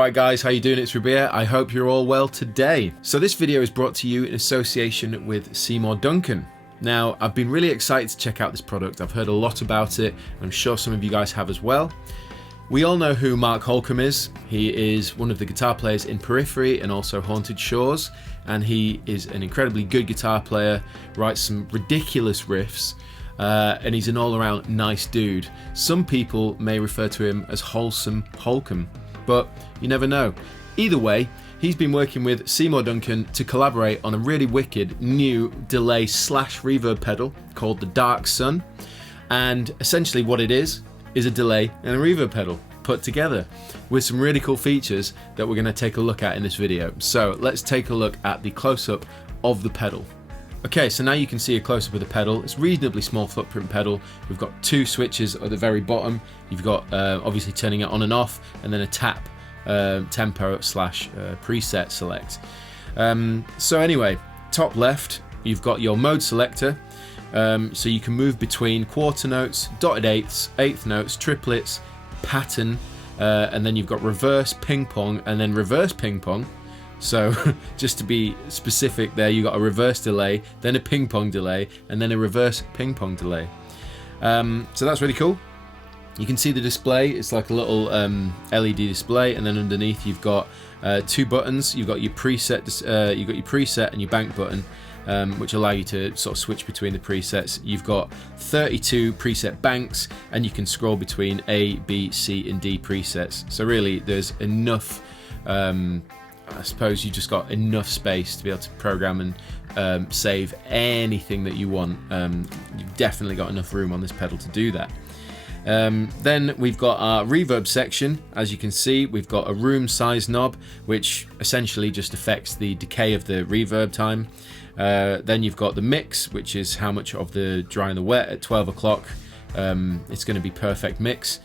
Alright guys, how you doing? It's Rabea. I hope you're all well today. So this video is brought to you in association with Seymour Duncan. Now, I've been really excited to check out this product. I've heard a lot about it, and I'm sure some of you guys have as well. We all know who Mark Holcomb is. He is one of the guitar players in Periphery and also Haunted Shores, and he is an incredibly good guitar player, writes some ridiculous riffs, and he's an all-around nice dude. Some people may refer to him as Wholesome Holcomb, but you never know. Either way, he's been working with Seymour Duncan to collaborate on a really wicked new delay / reverb pedal called the Dark Sun, and essentially what it is a delay and a reverb pedal put together with some really cool features that we're going to take a look at in this video. So let's take a look at the close-up of the pedal. Okay, so now you can see a close-up of the pedal. It's a reasonably small footprint pedal. We've got two switches at the very bottom. You've got obviously turning it on and off, and then a tap tempo / preset select. So anyway, top left, you've got your mode selector. So you can move between quarter notes, dotted eighths, eighth notes, triplets, pattern, and then you've got reverse ping pong and then reverse ping pong. So just to be specific there, you got a reverse delay, then a ping pong delay, and then a reverse ping pong delay. So that's really cool. You can see the display. It's like a little LED display, and then underneath you've got two buttons. You've got your preset, and your bank button, which allow you to sort of switch between the presets. You've got 32 preset banks, and you can scroll between A, B, C, and D presets. So really, there's enough. I suppose you just got enough space to be able to program and save anything that you want. You've definitely got enough room on this pedal to do that. Then we've got our reverb section. As you can see, we've got a room size knob, which essentially just affects the decay of the reverb time. Then you've got the mix, which is how much of the dry and the wet at 12 o'clock. It's going to be perfect mix.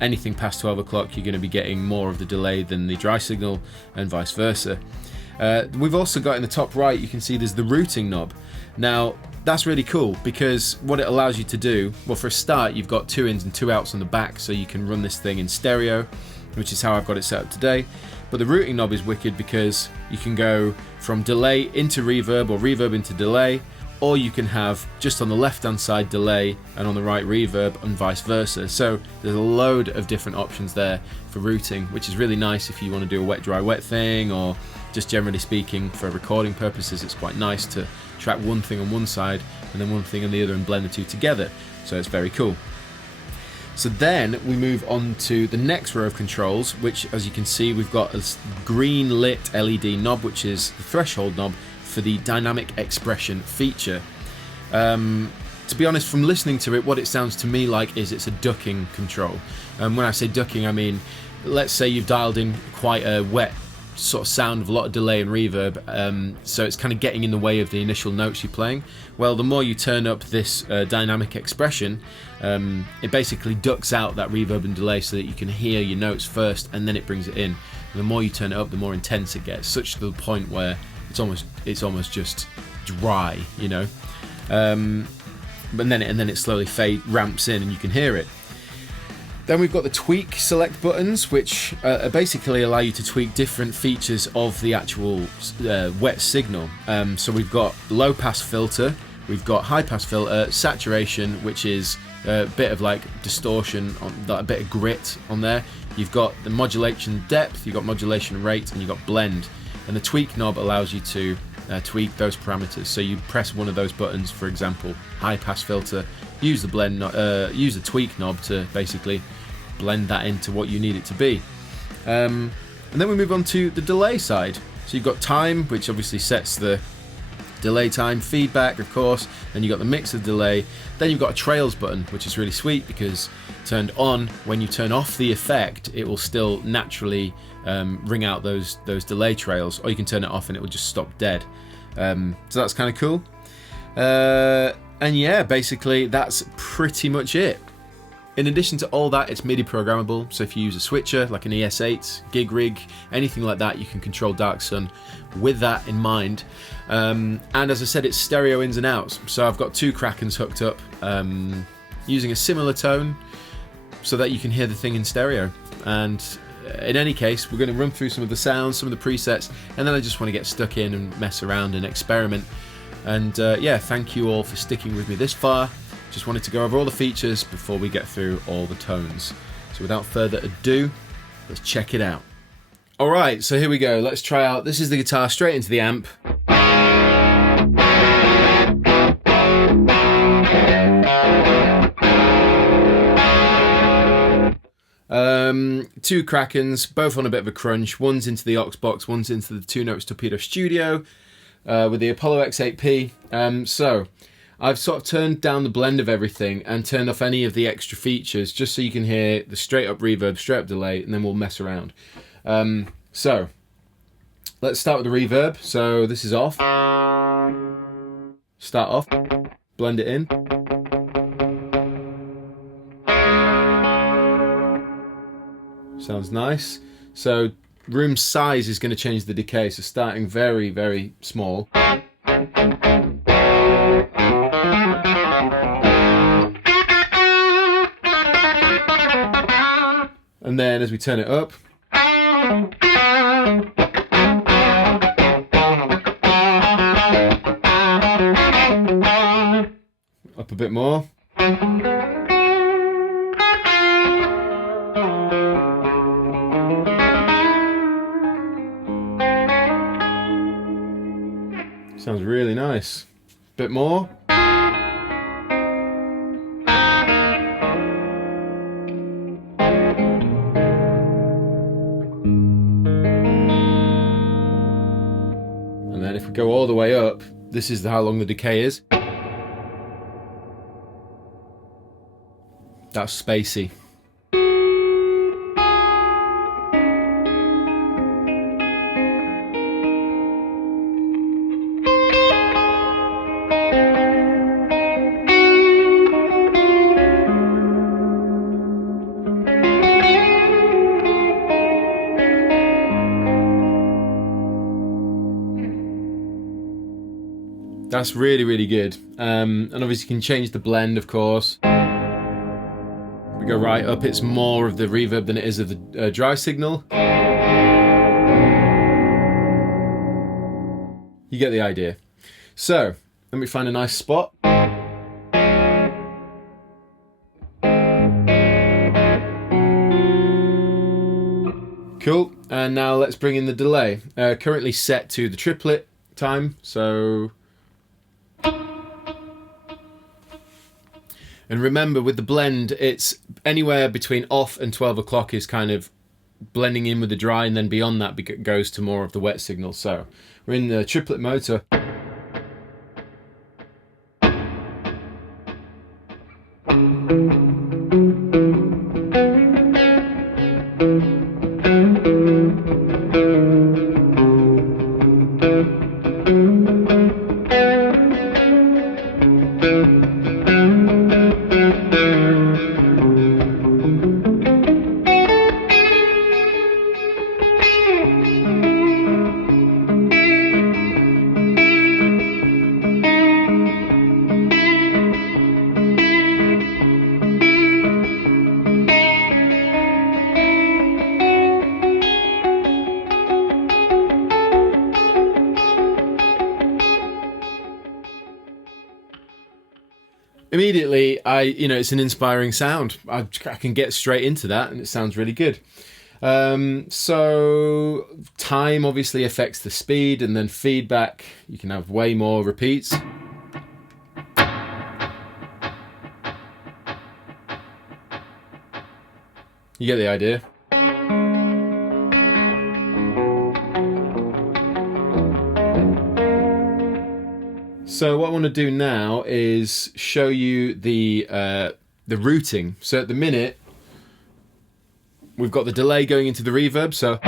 Anything past 12 o'clock, you're going to be getting more of the delay than the dry signal, and vice versa. We've also got in the top right, you can see there's the routing knob. Now, that's really cool because what it allows you to do, well, for a start, you've got 2 ins and 2 outs on the back, so you can run this thing in stereo, which is how I've got it set up today. But the routing knob is wicked because you can go from delay into reverb or reverb into delay, or you can have just on the left-hand side delay and on the right reverb, and vice versa. So there's a load of different options there for routing, which is really nice if you want to do a wet, dry, wet thing, or just generally speaking for recording purposes. It's quite nice to track one thing on one side and then one thing on the other and blend the two together. So it's very cool. So then we move on to the next row of controls, which, as you can see, we've got a green lit LED knob, which is the threshold knob for the dynamic expression feature. To be honest, from listening to it, what it sounds to me like is it's a ducking control. When I say ducking, I mean, let's say you've dialed in quite a wet sort of sound with a lot of delay and reverb, so it's kind of getting in the way of the initial notes you're playing. Well, the more you turn up this dynamic expression, it basically ducks out that reverb and delay so that you can hear your notes first, and then it brings it in. And the more you turn it up, the more intense it gets, such to the point where it's almost just dry, you know. But then it slowly ramps in, and you can hear it. Then we've got the tweak select buttons, which basically allow you to tweak different features of the actual wet signal. So we've got low pass filter, we've got high pass filter, saturation, which is a bit of like distortion, a bit of grit on there. You've got the modulation depth, you've got modulation rate, and you've got blend. And the tweak knob allows you to tweak those parameters. So you press one of those buttons, for example, high pass filter, use the tweak knob to basically blend that into what you need it to be. And then we move on to the delay side. So you've got time, which obviously sets the delay time, feedback, of course, then you've got the mix of delay, then you've got a trails button, which is really sweet because turned on, when you turn off the effect, it will still naturally ring out those delay trails, or you can turn it off and it will just stop dead. So that's kind of cool. And yeah, basically that's pretty much it. In addition to all that, it's MIDI programmable, so if you use a switcher like an ES8, gig rig, anything like that, you can control Dark Sun with that in mind. And as I said, it's stereo ins and outs, so I've got 2 Krakens hooked up using a similar tone so that you can hear the thing in stereo. And in any case, we're going to run through some of the sounds, some of the presets, and then I just want to get stuck in and mess around and experiment. And yeah, thank you all for sticking with me this far. Just wanted to go over all the features before we get through all the tones. So without further ado, let's check it out. Alright, so here we go. Let's try out. This is the guitar straight into the amp. Two Krakens, both on a bit of a crunch. One's into the aux box, one's into the Two Notes Torpedo Studio with the Apollo X8P. So I've sort of turned down the blend of everything and turned off any of the extra features just so you can hear the straight up reverb, straight up delay, and then we'll mess around. So let's start with the reverb. So this is off. Start off, blend it in. Sounds nice. So room size is going to change the decay, so starting very, very small. And then as we turn it up, up a bit more. Sounds really nice. Bit more. And then if we go all the way up, this is how long the decay is. That's spacey. That's really, really good. And obviously you can change the blend, of course. We go right up, it's more of the reverb than it is of the dry signal. You get the idea. So, let me find a nice spot. Cool, and now let's bring in the delay. Currently set to the triplet time, so... And remember, with the blend, it's anywhere between off and 12 o'clock is kind of blending in with the dry, and then beyond that goes to more of the wet signal. So we're in the triplet mode. So immediately, it's an inspiring sound. I can get straight into that, and it sounds really good. So time obviously affects the speed, and then feedback. You can have way more repeats. You get the idea. So what I want to do now is show you the routing. So at the minute, we've got the delay going into the reverb. So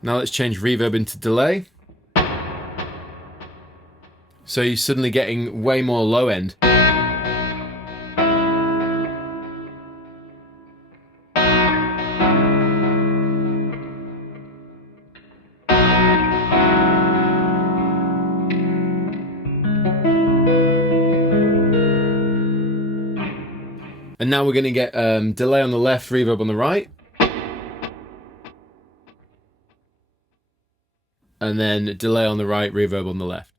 now let's change reverb into delay. So you're suddenly getting way more low end. And now we're going to get delay on the left, reverb on the right. and then delay on the right, reverb on the left.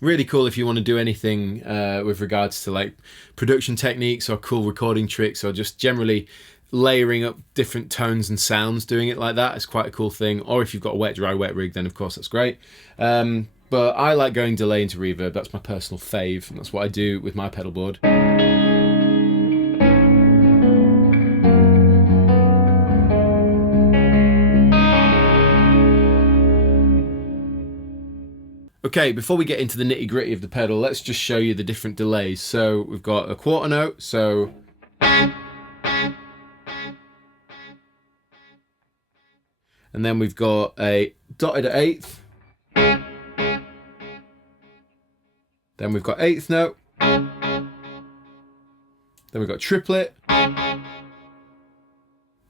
Really cool if you want to do anything with regards to like production techniques or cool recording tricks, or just generally layering up different tones and sounds. Doing it like that is quite a cool thing. Or if you've got a wet dry wet rig, then of course that's great. But I like going delay into reverb. That's my personal fave, and that's what I do with my pedal board. Okay, before we get into the nitty gritty of the pedal, let's just show you the different delays. So we've got a quarter note, so and then we've got a dotted eighth. Then we've got eighth note. Then we've got triplet.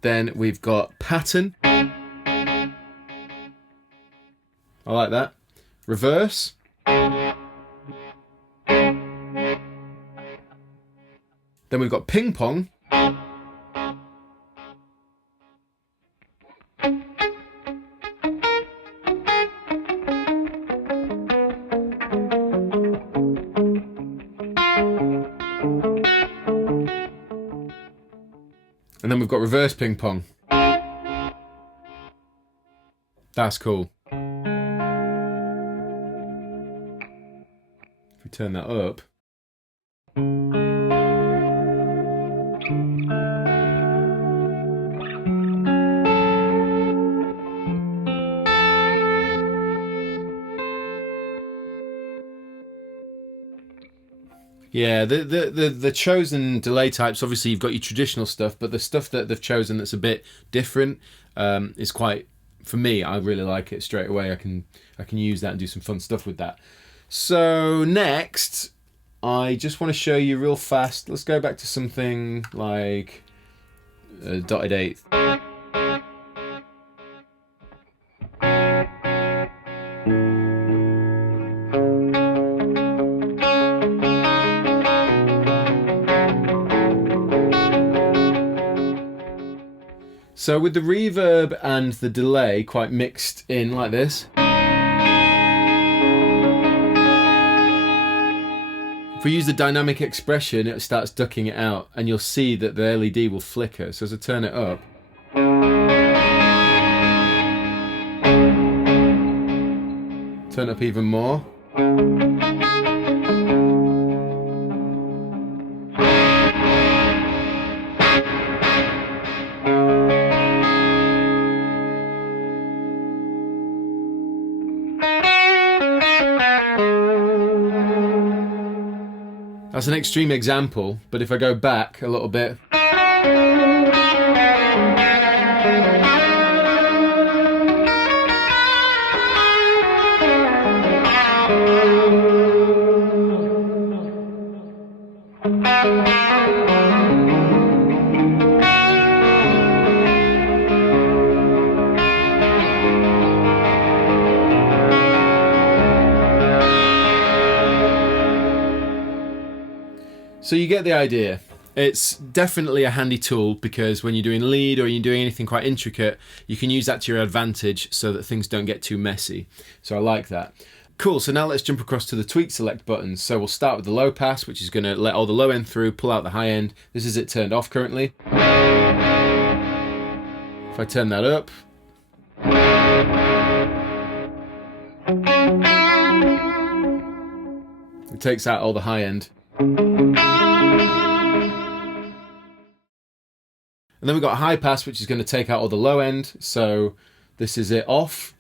Then we've got pattern. I like that. Reverse. Then we've got ping pong. And then we've got reverse ping pong. That's cool. If we turn that up. Yeah, the chosen delay types, obviously you've got your traditional stuff, but the stuff that they've chosen that's a bit different is quite, for me, I really like it straight away. I can use that and do some fun stuff with that. So next, I just want to show you real fast. Let's go back to something like a dotted eighth. So with the reverb and the delay quite mixed in like this, if we use the dynamic expression, it starts ducking it out, and you'll see that the LED will flicker. So as I turn it up, turn it up even more. That's an extreme example, but if I go back a little bit, so you get the idea. It's definitely a handy tool because when you're doing lead or you're doing anything quite intricate, you can use that to your advantage so that things don't get too messy. So I like that. Cool, so now let's jump across to the tweak select buttons. So we'll start with the low pass, which is going to let all the low end through, pull out the high end. This is it turned off currently. If I turn that up, it takes out all the high end. And then we've got high pass, which is going to take out all the low end. So this is it off.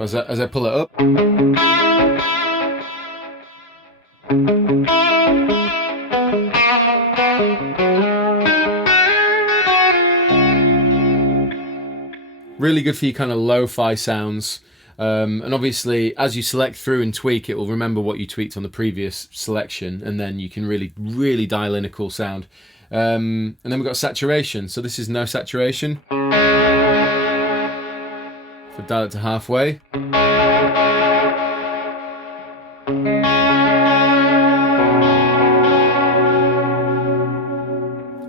As I pull it up. Really good for your kind of lo-fi sounds. And obviously, as you select through and tweak, it will remember what you tweaked on the previous selection, and then you can really dial in a cool sound. And then we've got saturation. So this is no saturation. If I dial it to halfway.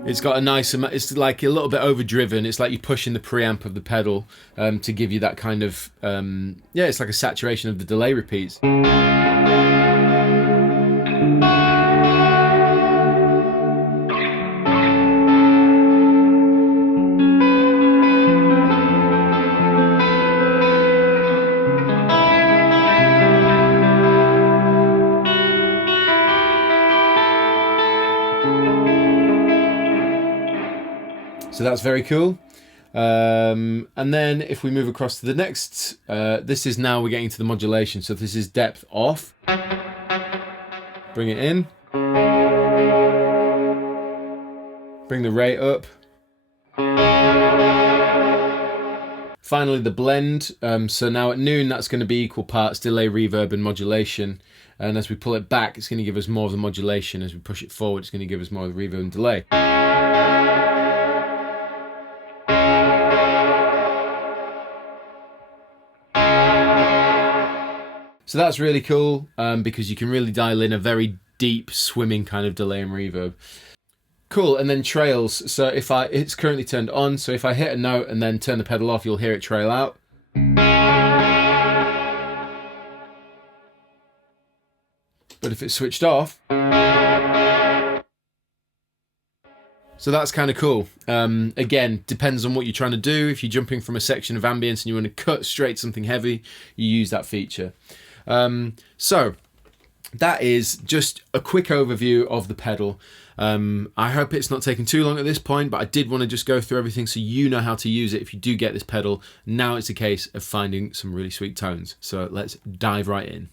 It's got a nice, it's like a little bit overdriven. It's like you're pushing the preamp of the pedal to give you that kind of, yeah, it's like a saturation of the delay repeats. So that's very cool. And then if we move across to the next, this is now we're getting to the modulation. So this is depth off. Bring it in. Bring the rate up. Finally, the blend. So now at noon, that's going to be equal parts delay, reverb, and modulation. And as we pull it back, it's going to give us more of the modulation. As we push it forward, it's going to give us more of the reverb and delay. So that's really cool because you can really dial in a very deep swimming kind of delay and reverb. Cool, and then trails. So it's currently turned on, so if I hit a note and then turn the pedal off, you'll hear it trail out. But if it's switched off, so that's kind of cool. Again, depends on what you're trying to do. If you're jumping from a section of ambience and you want to cut straight to something heavy, you use that feature. So that is just a quick overview of the pedal. I hope it's not taking too long at this point, but I did want to just go through everything so you know how to use it if you do get this pedal. Now it's a case of finding some really sweet tones. So let's dive right in.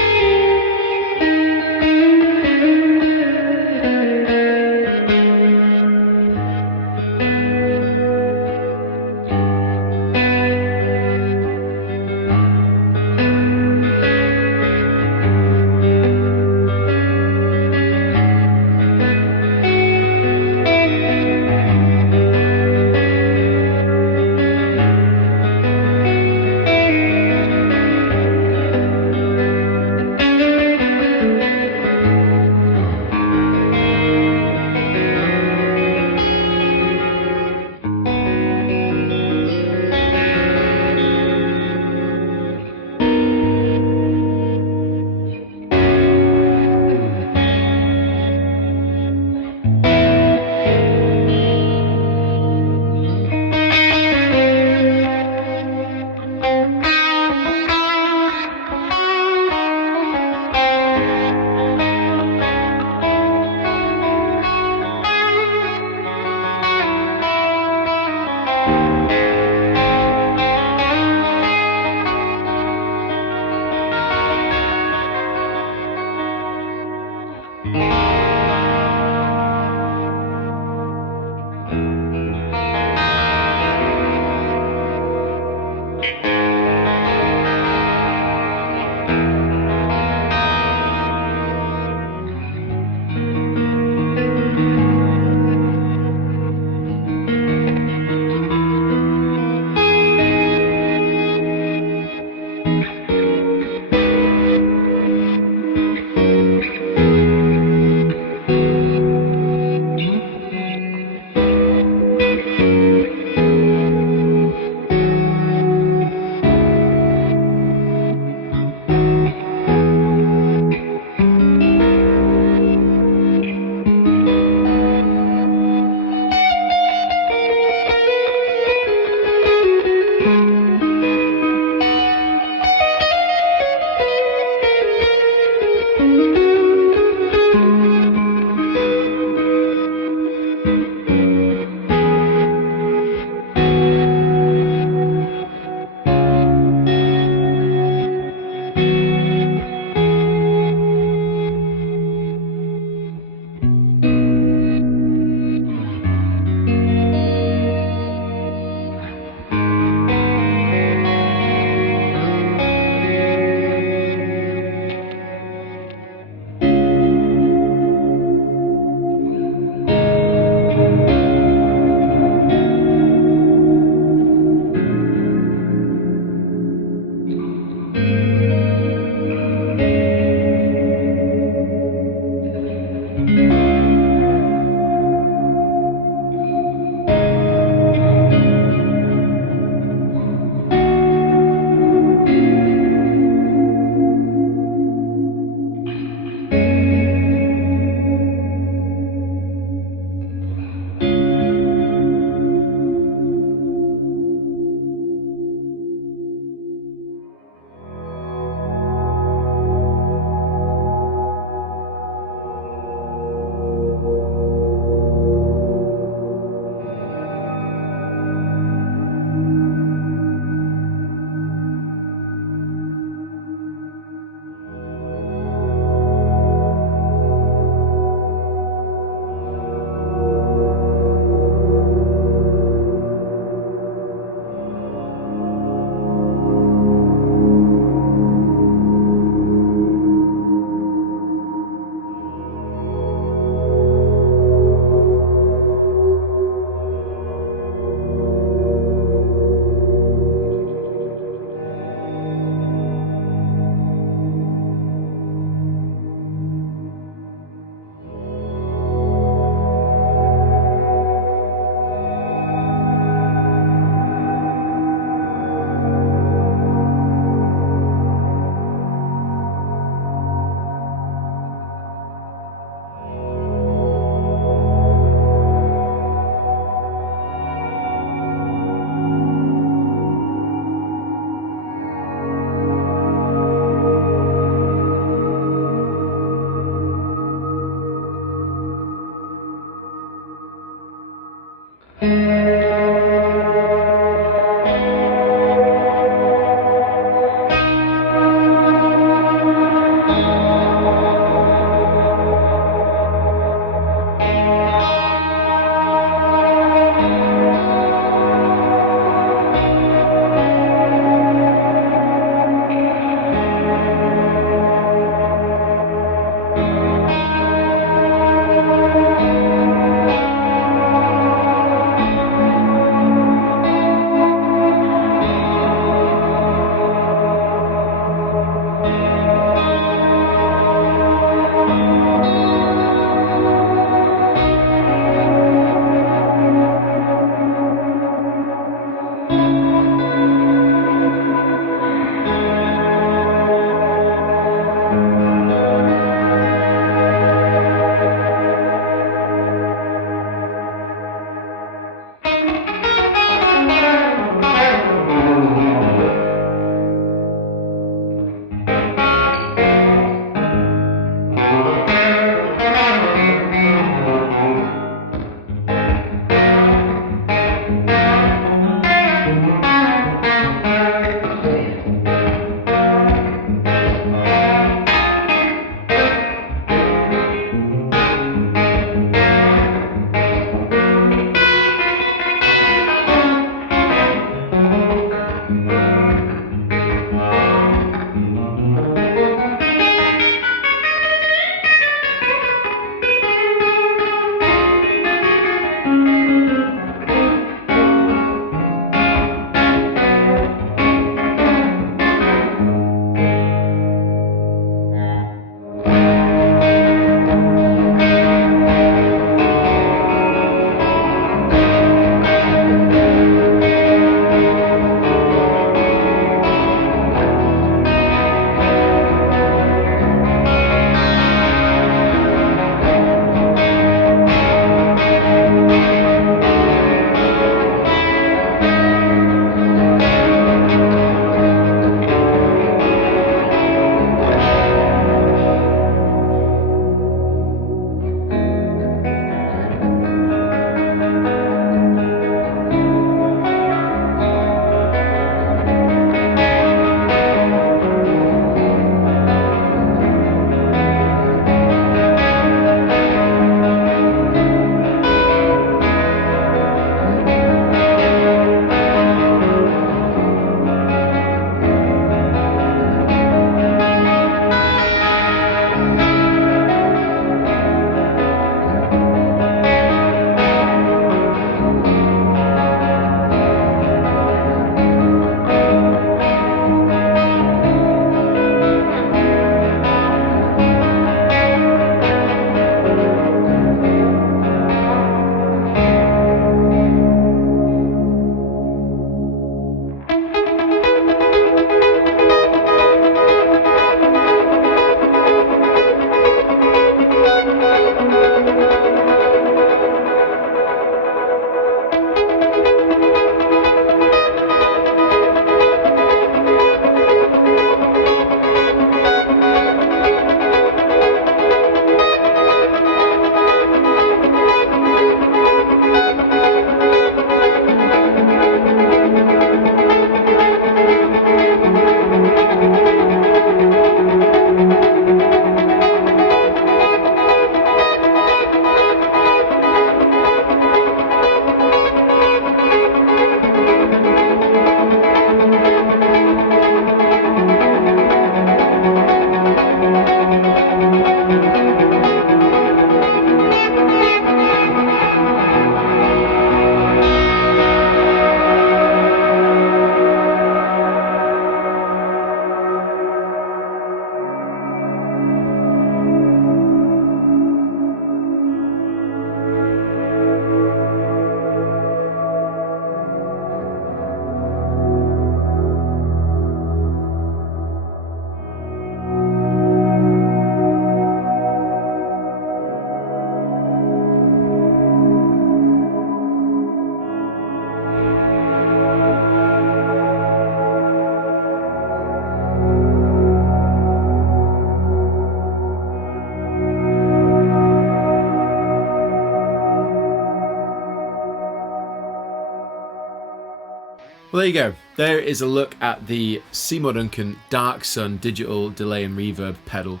Well, there you go. There is a look at the Seymour Duncan Dark Sun digital delay and reverb pedal.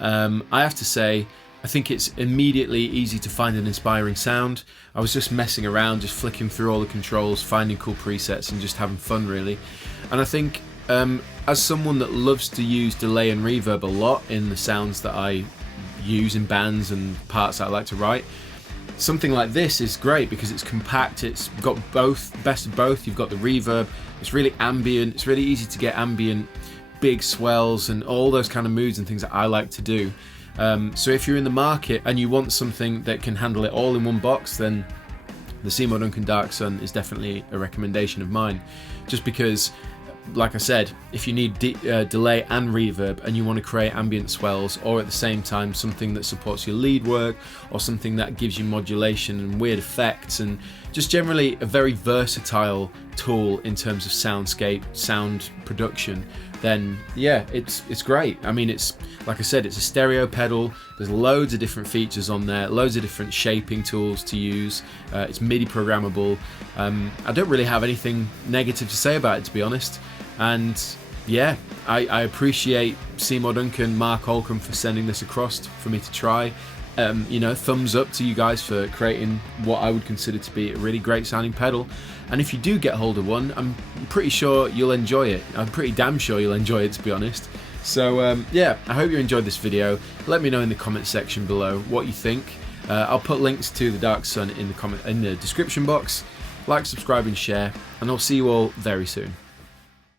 I have to say, I think it's immediately easy to find an inspiring sound. I was just messing around, just flicking through all the controls, finding cool presets and just having fun really. And I think as someone that loves to use delay and reverb a lot in the sounds that I use in bands and parts that I like to write, something like this is great because it's compact, it's got both, best of both. You've got the reverb, it's really ambient, it's really easy to get ambient, big swells and all those kind of moods and things that I like to do. So if you're in the market and you want something that can handle it all in one box, then the Seymour Duncan Dark Sun is definitely a recommendation of mine. Just because, like I said, if you need delay and reverb and you want to create ambient swells, or at the same time something that supports your lead work, or something that gives you modulation and weird effects, and just generally a very versatile tool in terms of soundscape, sound production, then yeah, it's great. I mean, it's like I said, it's a stereo pedal. There's loads of different features on there, loads of different shaping tools to use. It's MIDI programmable. I don't really have anything negative to say about it, to be honest. And yeah, I appreciate Seymour Duncan, Mark Holcomb for sending this across for me to try. You know, thumbs up to you guys for creating what I would consider to be a really great sounding pedal. And if you do get hold of one, I'm pretty sure you'll enjoy it. I'm pretty damn sure you'll enjoy it, to be honest. So yeah, I hope you enjoyed this video. Let me know in the comment section below what you think. I'll put links to the Dark Sun in the description box. Like, subscribe and share, and I'll see you all very soon.